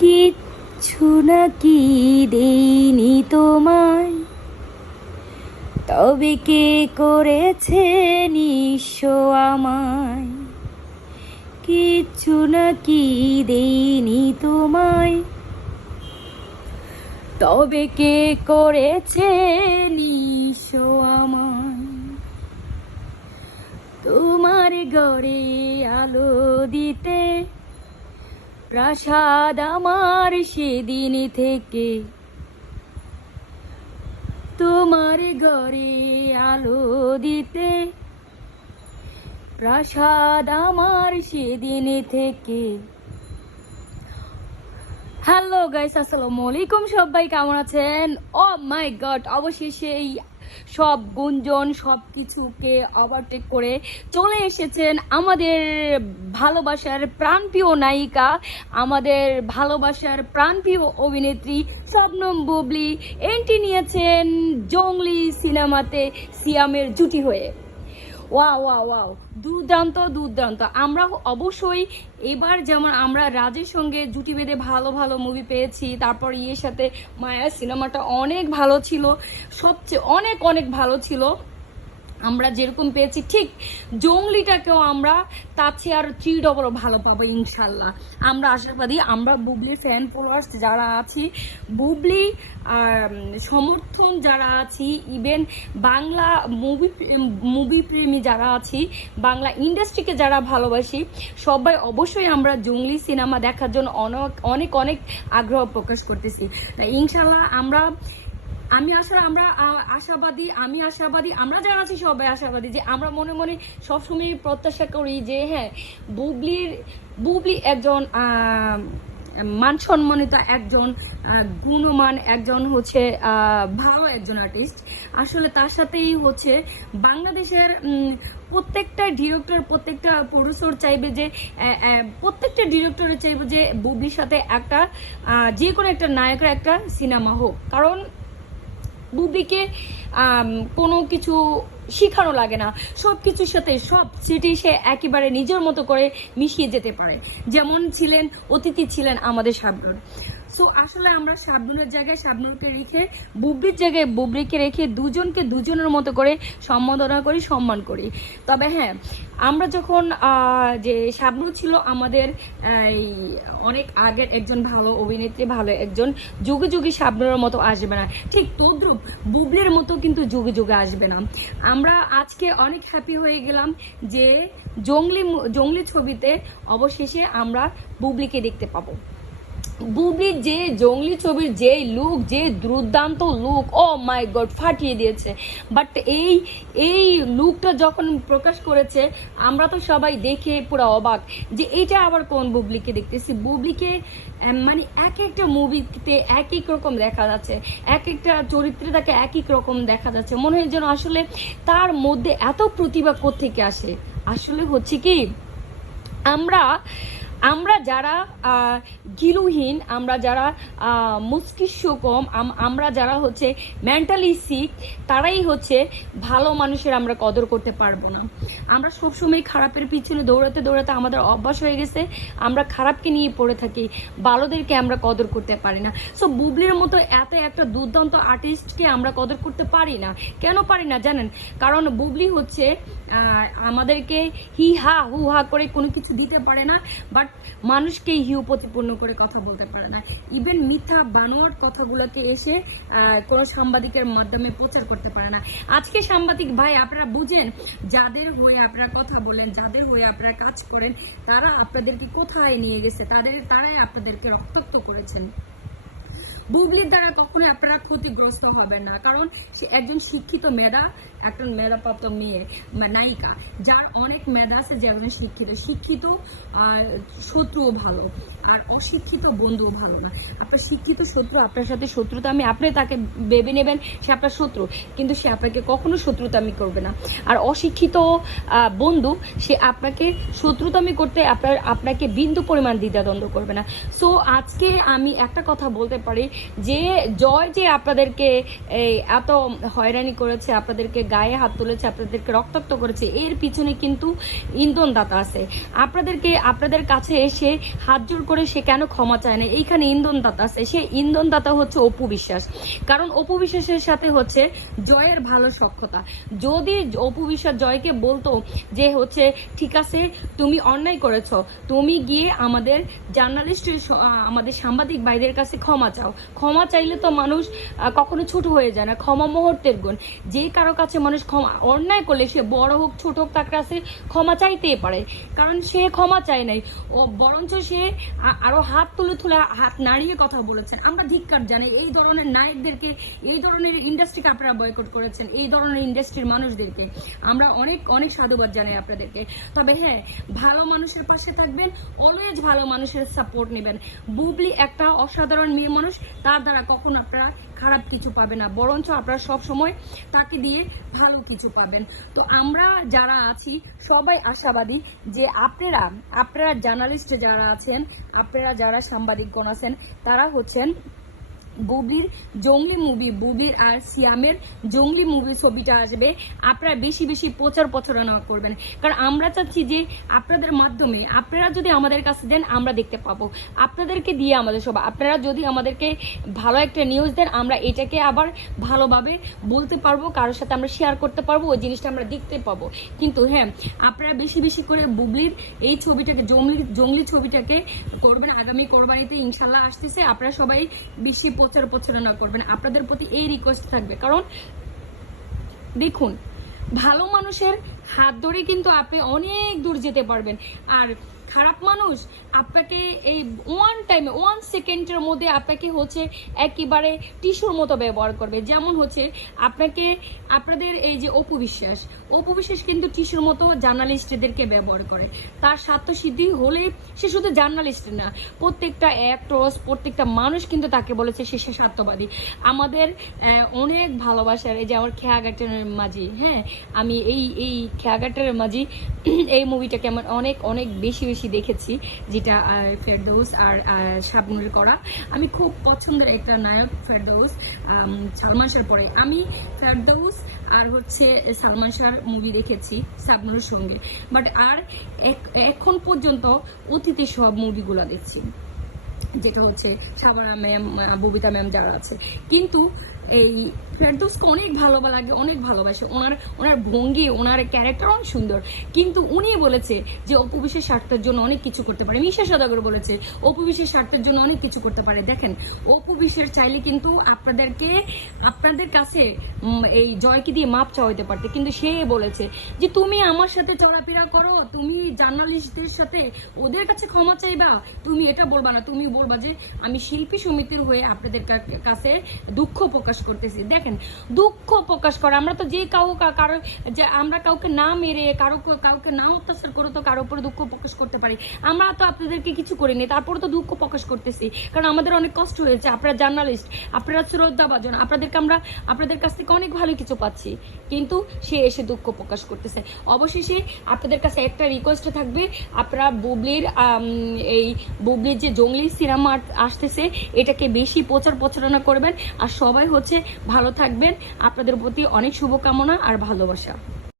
কিচ্ছু নাকি দেইনি তোমায়, তবে কে করেছে নিঃস্ব আমায়। কিচ্ছু নাকি দেইনি তোমায়, তবে কে করেছে নিঃস্ব আমায়। তোমার ঘরে আলো দিতে প্রাসাদ আমার সেদিন থেকে, তোমার ঘরে আলো দিতে প্রাসাদ আমার সেদিন থেকে। হ্যালো গাইস, আসসালামু আলাইকুম। সবাই কেমন আছেন? ও মাই গড, অবশেষে এই সব গুঞ্জন সব কিছুকে ওভারটেক করে চলে এসেছেন আমাদের ভালোবাসার প্রাণপ্রিয় নায়িকা, আমাদের ভালোবাসার প্রাণপ্রিয় অভিনেত্রী শবনম বুবলি এন্ট্রি নিয়েছেন জংলি সিনেমাতে সিয়ামের জুটি হয়ে। ওয়াও ওয়াও ওয়াও, দুর্দান্ত দুর্দান্ত। আমরা অবশ্যই এবার যেমন আমরা রাজের সঙ্গে জুটি বেঁধে ভালো ভালো মুভি পেয়েছি, তারপর ইয়ের সাথে মায়া সিনেমাটা অনেক ভালো ছিল, সবচেয়ে অনেক অনেক ভালো ছিল। আমরা যেরকম পেয়েছি ঠিক জংলিটাকেও আমরা তার চেয়ে আর 3 ভালো পাবো ইনশাল্লাহ। আমরা আশাবাদী। আমরা বুবলির ফ্যান ফলোয়ার্স যারা আছি, বুবলি সমর্থন যারা আছি, ইভেন বাংলা মুভি প্রেমী যারা আছি, বাংলা ইন্ডাস্ট্রিকে যারা ভালোবাসি, সবাই অবশ্যই আমরা জংলি সিনেমা দেখার জন্য অনেক অনেক আগ্রহ প্রকাশ করতেছি। ইনশাল্লাহ আমি আশাবাদী, আমরা যারা আছি সবাই আশাবাদী যে আমরা মনে মনে সবসময় প্রত্যাশা করি যে হ্যাঁ, বুবলি একজন মানসম্মানিত একজন গুণমান একজন হচ্ছে ভালো একজন আর্টিস্ট। আসলে তার সাথেই হচ্ছে বাংলাদেশের প্রত্যেকটা ডিরেক্টর, প্রত্যেকটা প্রডিউসার চাইবে যে প্রত্যেকটা ডিরেক্টরে চাইবে যে বুবলির সাথে একটা যে কোনো একটা নায়কের একটা সিনেমা হোক। কারণ বুবলিকে কোনো কিছু শিখানো লাগে না, সব কিছুর সাথে সব সিটি সে একেবারে নিজের মতো করে মিশিয়ে যেতে পারে। যেমন ছিলেন অতিথি ছিলেন আমাদের শাবনূর। সো আসলে আমরা শাবনূরের জায়গায় শাবনূরকে রেখে, বুবলির জায়গায় বুবলিকে রেখে দুজনকে দুজনের মতো করে সম্বোধনা করি, সম্মান করি। তবে হ্যাঁ, আমরা যখন যে শাবনূর ছিল আমাদের অনেক আগের একজন ভালো অভিনেত্রী, ভালো একজন, যুগে যুগে শাবনূরের মতো আসবে না, ঠিক তদ্রুপ বুবলির মতো কিন্তু যুগে যুগে আসবে না। আমরা আজকে অনেক হ্যাপি হয়ে গেলাম যে জংলি ছবিতে অবশেষে আমরা বুবলিকে দেখতে পাবো। বুবলির যে জংলি ছবির যে লুক, যে দুর্দান্ত লুক, ও মাই গড, ফাটিয়ে দিয়েছে। বাট এই লুকটা যখন প্রকাশ করেছে, আমরা তো সবাই দেখে পুরো অবাক যে এইটা আবার কোন বুবলিকে দেখতেছি। বুবলিকে মানে এক একটা মুভিতে এক এক রকম দেখা যাচ্ছে, এক একটা চরিত্রে তাকে এক এক রকম দেখা যাচ্ছে। মনে হয় যেন আসলে তার মধ্যে এত প্রতিভা কোত্থেকে আসে। আসলে হচ্ছে কি, আমরা যারা গিলুহীন, আমরা যারা মস্তিষ্ক কম, আমরা যারা হচ্ছে মেন্টালি সিক, তারাই হচ্ছে ভালো মানুষের আমরা কদর করতে পারবো না। আমরা সবসময় খারাপের পিছনে দৌড়াতে দৌড়াতে আমাদের অভ্যাস হয়ে গেছে, আমরা খারাপকে নিয়ে পড়ে থাকি, ভালোদেরকে আমরা কদর করতে পারি না। সো বুবলির মতো এত একটা দুর্দান্ত আর্টিস্টকে আমরা কদর করতে পারি না। কেন পারি না জানেন? কারণ বুবলি হচ্ছে আমাদেরকে হি হা হু হা করে কোনো কিছু দিতে পারে না, বাট মানুষকে হিউ প্রতিপন্ন করে কথা বলতে পারে না। ইভেন মিথ্যা বানোয়ার কথাগুলোকে এসে কোনো সাংবাদিকের মাধ্যমে প্রচার করতে পারে না। আজকে সাংবাদিক ভাই, আপনারা বুঝেন, যাদের হয়ে আপনারা কথা বলেন, যাদের হয়ে আপনারা কাজ করেন, তারা আপনাদেরকে কোথায় নিয়ে গেছে, তারাই আপনাদেরকে রক্তাক্ত করেছেন। বুবলির দ্বারা কখনোই আপনারা ক্ষতিগ্রস্ত হবেন না, কারণ সে একজন শিক্ষিত একটা মেধাপ্রাপ্ত মেয়ে নায়িকা, যার অনেক মেধা আছে, যে একজন শিক্ষিত শত্রুও ভালো, আর অশিক্ষিত বন্ধুও ভালো না। আপনার শিক্ষিত শত্রু আপনার সাথে শত্রুতামি, আপনি তাকে ভেবে নেবেন সে আপনার শত্রু, কিন্তু সে আপনাকে কখনো শত্রুতামি করবে না। আর অশিক্ষিত বন্ধু, সে আপনাকে শত্রুতামি করতে আপনাকে বিন্দু পরিমাণ দ্বিধাদ্বন্দ্ব করবে না। সো আজকে আমি একটা কথা বলতে পারি, যে জয় যে আপনাদেরকে এই এত হয়রানি করেছে, আপনাদেরকে গায়ে হাত তুলেছে, আপনাদেরকে রক্তাক্ত করেছে, এর পিছনে কিন্তু ইন্ধনদাতা আছে। আপনাদের কাছে এসে হাত জোর করে সে কেন ক্ষমা চায় না, এইখানে ইন্ধনদাতা আছে। সে ইন্ধনদাতা হচ্ছে অপু বিশ্বাস। কারণ অপু বিশ্বাসের সাথে হচ্ছে জয়ের ভালো সখ্যতা। যদি অপু বিশ্বাস জয়কে বলতো যে হচ্ছে ঠিক আছে তুমি অন্যায় করেছো, তুমি গিয়ে আমাদের জার্নালিস্ট, আমাদের সাংবাদিক ভাইদের কাছে ক্ষমা চাও। ক্ষমা চাইলে তো মানুষ কখনো ছোট হয়ে যায় না, ক্ষমা মুহূর্তের গুণ। যে কারো কাছে মানুষ ক্ষমা অন্যায় করলে, সে বড় হোক ছোট হোক, তার কাছে ক্ষমা চাইতেই পারে। কারণ সে ক্ষমা চায় নাই, ও বরঞ্চ সে আরো হাত তুলে হাত নাড়িয়ে কথা বলেছেন। আমরা ধিক্কার জানাই এই ধরনের নায়কদেরকে, এই ধরনের ইন্ডাস্ট্রিকে আপনারা বয়কট করেছেন, এই ধরনের ইন্ডাস্ট্রির মানুষদেরকে আমরা অনেক অনেক সাধুবাদ জানাই আপনাদেরকে। তবে হ্যাঁ, ভালো মানুষের পাশে থাকবেন, অলওয়েজ ভালো মানুষের সাপোর্ট নেবেন। বুবলি একটা অসাধারণ মেয়ে মানুষ, তার দ্বারা কখনো আপনারা খারাপ কিছু পাবে না, বরঞ্চ আপনারা সব সময় তাকে দিয়ে ভালো কিছু পাবেন। তো আমরা যারা আছি সবাই আশাবাদী যে আপনারা জার্নালিস্ট যারা আছেন, আপনারা যারা সাংবাদিকগণ আছেন, তারা হচ্ছেন বুবলির জঙ্গলি মুভি, বুবলির আর সিয়ামের জঙ্গলি মুভি ছবিটা আসবে, আপনারা বেশি বেশি প্রচারণা করবেন। কারণ আমরা চাচ্ছি যে আপনাদের মাধ্যমে আপনারা যদি আমাদের কাছে দেন, আমরা দেখতে পাবো আপনাদেরকে দিয়ে আমাদের সব। আপনারা যদি আমাদেরকে ভালো একটা নিউজ দেন, আমরা এটাকে আবার ভালোভাবে বলতে পারবো, কারোর সাথে আমরা শেয়ার করতে পারবো, ওই জিনিসটা আমরা দেখতে পাবো। কিন্তু হ্যাঁ, আপনারা বেশি বেশি করে বুবলির এই ছবিটাকে, জঙ্গলি ছবিটাকে করবেন। আগামী কোরবানিতে ইনশাল্লাহ আসতেছে, আপনারা সবাই বেশি প্রচারণা করবেন। আপনাদের প্রতি এই রিকোয়েস্ট থাকবে, কারণ দেখুন ভালো মানুষের হাত ধরে কিন্তু আপনি অনেক দূর যেতে পারবেন। আর খারাপ মানুষ আপনাকে এই ওয়ান সেকেন্ডের মধ্যে আপনাকে হচ্ছে একেবারে টিস্যুর মতো ব্যবহার করবে। যেমন হচ্ছে আপনাদের এই যে অপু বিশ্বাস কিন্তু টিস্যুর মতো জার্নালিস্টদেরকে ব্যবহার করে। তার স্বার্থসিদ্ধি হলে সে শুধু জার্নালিস্ট না, প্রত্যেকটা অ্যাক্টরস, প্রত্যেকটা মানুষ কিন্তু তাকে বলেছে সে স্বার্থবাদী। আমাদের অনেক ভালোবাসার এই যে আমার খেয়াঘাটের মাঝি, হ্যাঁ আমি এই খেয়াঘাটের মাঝি এই মুভিটাকে আমার অনেক অনেক বেশি দেখেছি, যেটা ফেরদৌস আর শাবনূরের করা। আমি খুব পছন্দের একটা নায়ক ফেরদৌস, সালমান শাহর পরে আমি ফেরদৌস আর হচ্ছে সালমান শাহর মুভি দেখেছি শাবনূরের সঙ্গে। বাট আর এখন পর্যন্ত অতীতে সব মুভিগুলো দেখছি, যেটা হচ্ছে সাবারা ম্যাম, ববিতা ম্যাম যারা আছে। কিন্তু এই ফেরদৌসকে অনেক ভালো লাগে, অনেক ভালোবাসে। ওনার ভঙ্গি, ওনার ক্যারেক্টার অনেক সুন্দর। কিন্তু উনি বলেছে যে অপু বিশ্বাস স্বার্থের জন্য অনেক কিছু করতে পারে। মিশা সওদাগর বলেছে অপু বিশ্বাস স্বার্থের জন্য অনেক কিছু করতে পারে। দেখেন, অপু বিশ্বাস চাইলে কিন্তু আপনাদের কাছে এই জয়কে দিয়ে মাপ চাওয়াইতে পারতে, কিন্তু সে বলেছে যে তুমি আমার সাথে চলাফেরা করো, তুমি জার্নালিস্টদের সাথে ওদের কাছে ক্ষমা চাইবা, তুমি এটা বলবা না, তুমি বলবা যে আমি শিল্পী সমিতির হয়ে আপনাদের কাছে দুঃখ প্রকাশ করতেছি। দেখেন, দুঃখ প্রকাশ করা, আমরা তো যে আমরা কাউকে না মেরে, কাউকে না অত্যাচার করে তো কারো উপরে দুঃখ প্রকাশ করতে পারি। আমরা তো আপনাদেরকে কিছু করিনি, তারপরে তো দুঃখ প্রকাশ করতেছি, কারণ আমাদের অনেক কষ্ট হয়েছে। আপনারা জার্নালিস্ট, আপনারা শ্রদ্ধাভাজন, আপনাদের কাছ থেকে অনেক ভালো কিছু পাচ্ছি, কিন্তু সে এসে দুঃখ প্রকাশ করতেছে। অবশেষে আপনাদের কাছে একটা রিকোয়েস্ট থাকবে, আপনারা বুবলির যে জঙ্গলি সিনেমা আসতেছে, এটাকে বেশি প্রচারণা করবেন। আর সবাই হচ্ছে ভালো থাকবেন। আপনাদের প্রতি অনেক শুভকামনা আর ভালোবাসা।